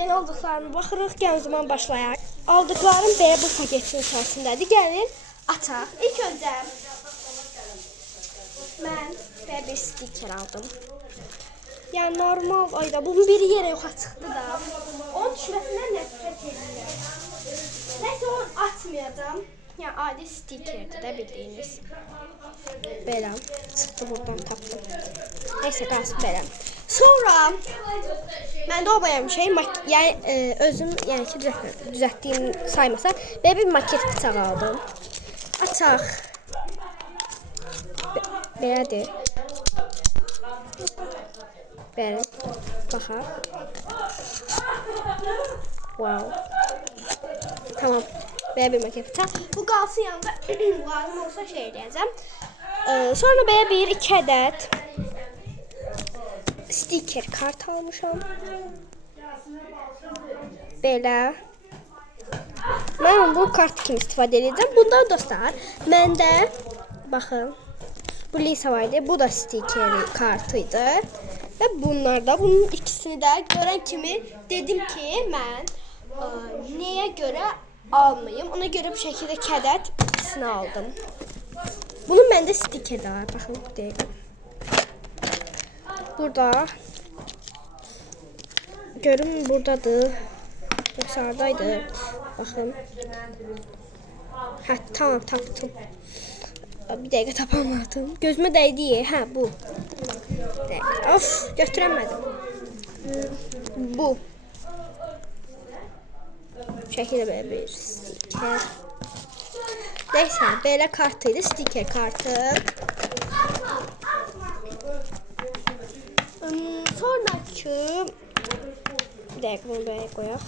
yeni aldıqlarımı baxırıq. Gəlin o zaman başlayaq. Aldıqlarım B bu paketin içərisindədir. Gəlin açaq. İlk öncə mən B bir stiker aldım. Yəni normal ayda bunun biri yerə yoxa çıxdı da. Onun düşməsindən nəfrət edirəm. Nəysə onu atmayacağım. Yəni adi stikerdir də bildiyiniz. Belə çıxdı buradan tapdım. Nəysə qalsın belə. Sonra mən də o bayam şey yəni özüm yəni ki düzəltdiyim saymasa və bir maket bıçaq aldım. Açaq. Belədir. Belə baxaq. Wow. Tamam. Belə bir maket bıçaq. Bu qalsın yanında lazım olsa şey edəcəm. Sonra belə bir 2 ədəd stiker kart almışam. Belə. Mən bu kart kimi istifadə edəcəm. Bunda dostlar, məndə baxın. Bu Lisa vardı. Bu da stiker kartıydı. Və bunlarda bunun ikisini də görən kimi dedim ki, mən nəyə görə almayım? Ona görə bu şəkildə kədət ikisini aldım. Bunun məndə stiker də var. Baxın bu dəqiqə. Burada görün buradadır. Yoxsa haradaydı? Baxın. Hə, tamam tapdım. Bir dəqiqə tapamadım. Gözümə dəydi. Hə, bu. Of, götürəmədim. Bu. Şəkildə belə bir stiker. Neysə, belə kartıydı, stiker kartı. Sonraki bir dəqiqə bunu belə qoyaq.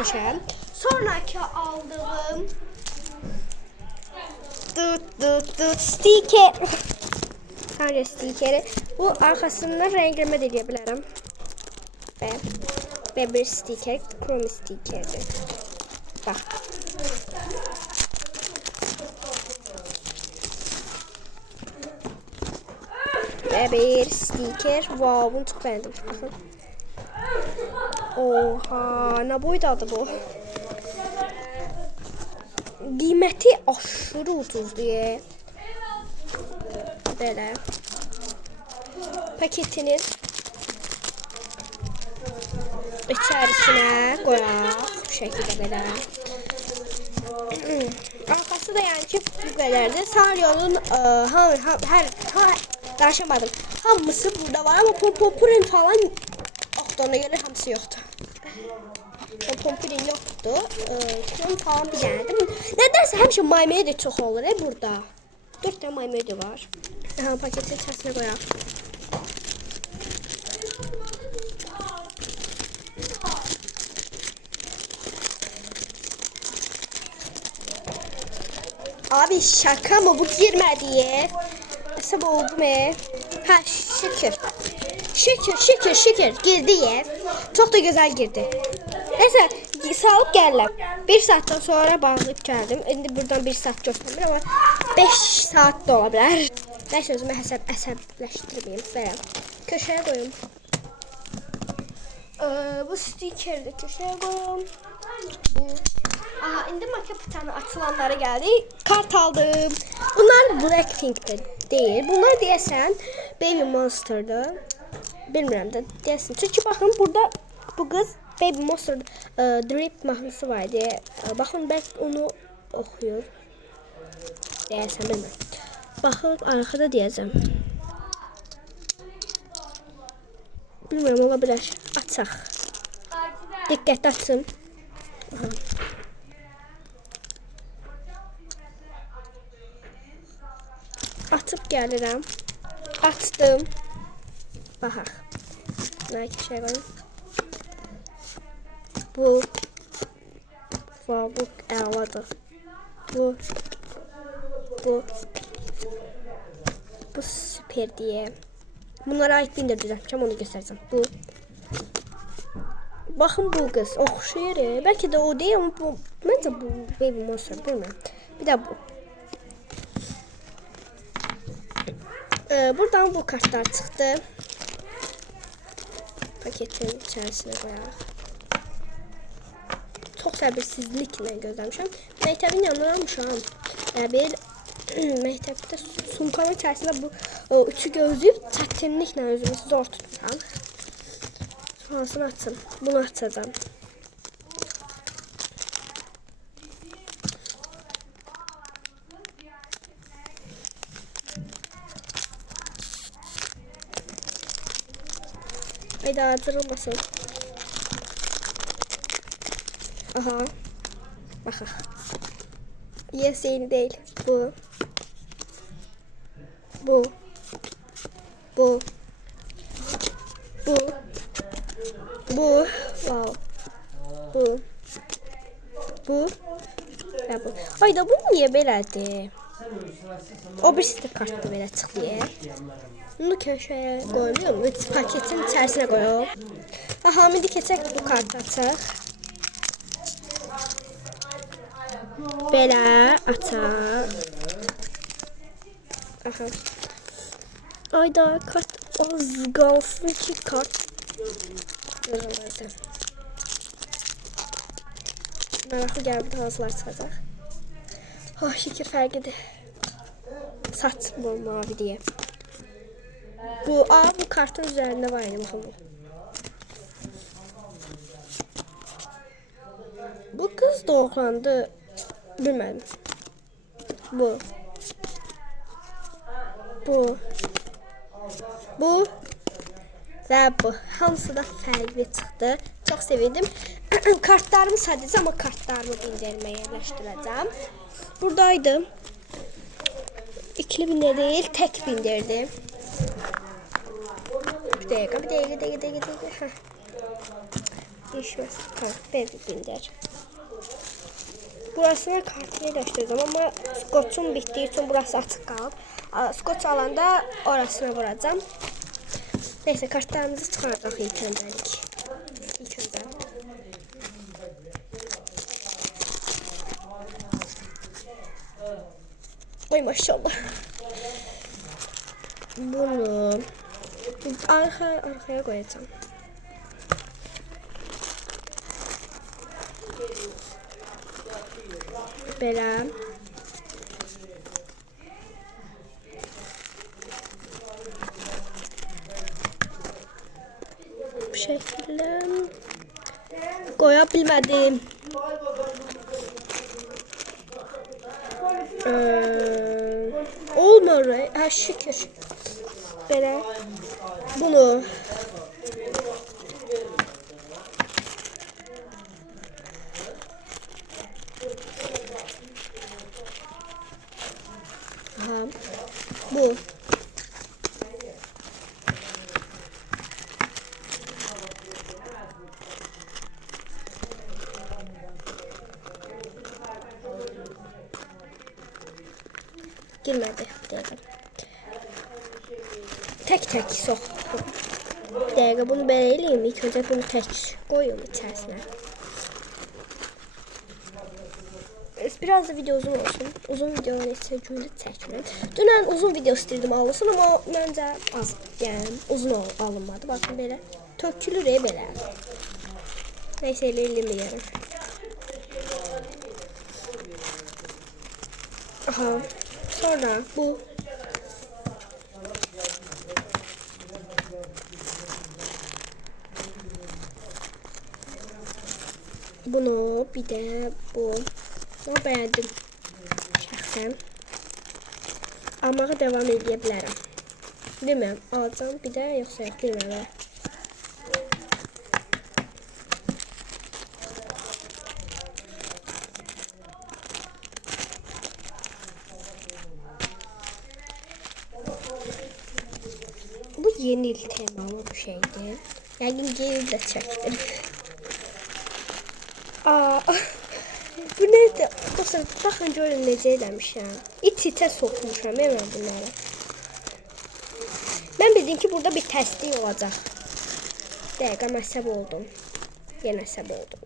Köşəyə. Sonraki aldığım stiker. Sadece stikeri. Bu arkasından renkleme de edə bilərəm. Və bir stiker, chrome stikerdir. Bax. Və bir stiker. Wow, bunu çox bəyəndim. Baxın. Oha, nə boydadır bu? Qiyməti aşırı ucuzdur. Belə. Paketinin içərisinə qoyaq. Bu şəkildə belə. Arkası da yəni ki bu qədərdir. Sariyonun danışamadım. Hamısı burada var ama pompurin falan yoxdur. Ona görə hamısı yoxdur. Pompurin yoxdur. Krom falan bir dənədir. Nədənsə həmişə maymaya da çox olur burada. 4 tane maymaya da var. Aha, paketin içərisinə qoyaq. Abi şaka mı bu girmədi? Əsəb oldum Hə, şükür. Şükür girdi Çox da gözəl girdi. Neyse sağlık gəlirəm. 1 saatdən sonra bağlayıb gəldim. İndi buradan 1 saat göstərmir ama 5 saat da ola bilər. Neyse özümü əsəbləşdirməyim. Belə köşəyə qoyum. Bu stikeri də köşəyə qoyum. Aha, indi maket açılanlara gəldi. Kart aldım. Bunlar Blackpink'də deyil. Bunlar deyəsən Baby Monster'dır. Bilmirəm də deyəsən. Çünki baxın burada bu qız Baby Monster drip mahnısı var diye. Bakın ben onu oxuyur. Deyəsən bilmirəm. Baxıb arxada deyəcəm. Bilmirəm ola bilər. Açaq. Diqqətli açın. Açıb gəlirəm. Açdım. Baxaq. Nə şey qoyum. Bu əladır. Bu süper diye. Bunlara ait bir de düzəltmişəm, onu göstərəcəm. Bu. Baxın bu qız oxşayır. Bəlkə də o deyil, amma bu məncə bu Baby Monster, bilmirəm. Bir də bu. Buradan bu kartlar çıxdı. paketin içərisinə qoyaq. Çox səbirsizliklə gözləmişəm. Məktəbin yanından almışam. Bir məktəbdə sumkamın içərisində bu üçü gözləyib çətinliklə özümü zor tutmuşam. Sonrasını açım. Bunu açacağım. Haydi acırılmasın. Aha. Bakın. Yes, yeni değil. Bu. Bu. Bu. Bu. Bu. Wow. Bu. Bu. Ve bu. Hayda bu niye belədir? O bir site kartda belə çıxdı. Bunu köşeye koymuyorum. Paketin içerisine koyuyorum. Hamidi keçək bu kartı açaq. Belə açaq. Aha. Ayda kart az qalsın ki kart. Meraklı gəl bir hazırlar çıxacaq. Oh şükür fərqidir. Saç bu mavi diye. Bu kartın üzerinde var yani bu. Bu kız doğrandı. Bilmem. Bu. Bu. Bu. Ve bu. Hamısı da fərqli çıxdı. Çok sevindim. Kartlarımı sadece ama kartlarımı bindirmeye yerleştireceğim. Buradaydım. İkili bindir değil, tek bindirdim. Bir dakika. Değişmez. Tamam, ben bindir. Burasına kartı yerleştireceğim ama skoçum bittiği için burası açık kalıb. Skoç alanda orasına vuracağım. Neyse kartlarımızı çıkaracaq ilk öncəlik. İlk öncə. Oy maşallah. Bunu arkaya koyacağım. Belə. Bu şekilde koyabilmedim. Olmuyor. Ha şükür. Böyle bunu bu girmedi dedim. Tek soktum. Bir dakika bunu böyle eleyim. İlk önce bunu tek koyuyorum içerisine. Biraz da video uzun olsun. Uzun video ise cümle çəkmirəm. Dünən uzun video istirdim alınsın ama məncə az, yəni uzun alınmadı. Bakın belə tökülür belə. Neyse eləyirəm. Aha. Sonra bu bunu bir de bu. Bunu beğendim şəxsən. Almağa devam edə bilərəm. Bilmirəm, alacağım bir də yoxsa yox bilmirəm. Bu yeni il temalı bir şeydi. Yani geri de çektim. Bu neydi? Dostlar baxın görün necə eləmişəm. İç-içə sokmuşam mən bunları. Mən bildim ki burada bir təsdiq olacaq. Dəqiqə məsəb oldum. Yenə əsəb oldum.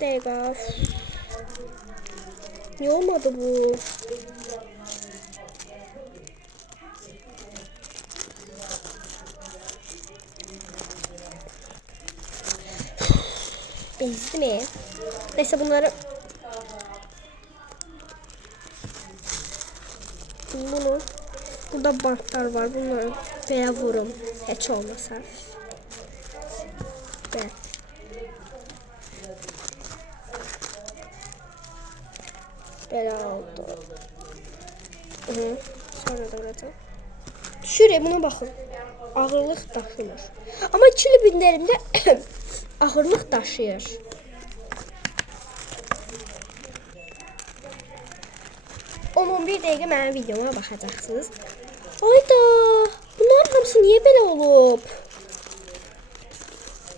Dəqiqə. Niye olmadı bu? Ezdi mi? Neyse bunları bunu burada bantlar var. Bunları belə vurum. Heç olmasa. Belə. Belə oldu. Sonra da vuracağım. Şuraya buna bakın. Ağırlık daşımır. Ama ikili binlerimde ağırlık daşıyır. 10-11 dəqiqə mənim videoma baxacaqsınız. Ayda, bunların hamısı niyə belə olub?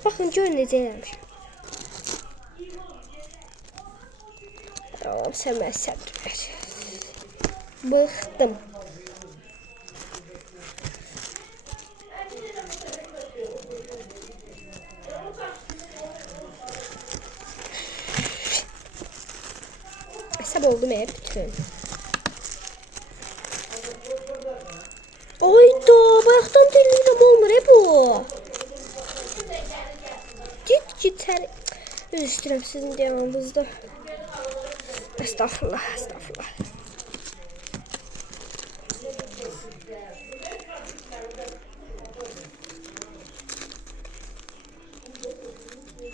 Baxın, görün necə eləmişəm. Tamam, sən mən səbr ver. Bıxdım. Əsəb oldum bütün. Ayda, bayaqdan dinləyirəm olmur bu. Git hər... Üzr istəyirəm sizin yanınızda. Estağfurullah, estağfurullah.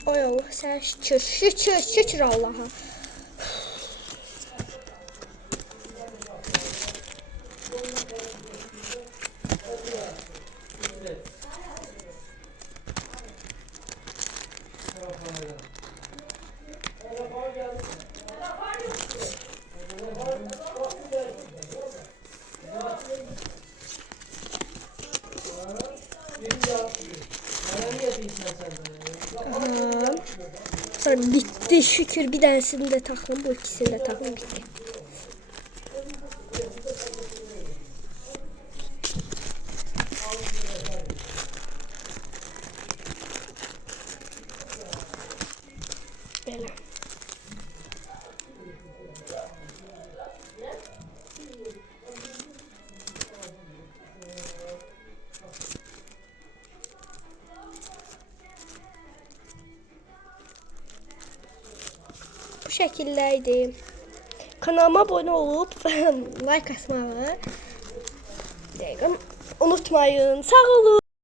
Ay Allah, sən şükür Allaha. Sonra bitti şükür, bir tanesini de taktım, bu ikisini de taktım, bitti. Böyle. Bu şəkildəydi. Kanalıma abone olup like atmağı unutmayın. Sağ olun.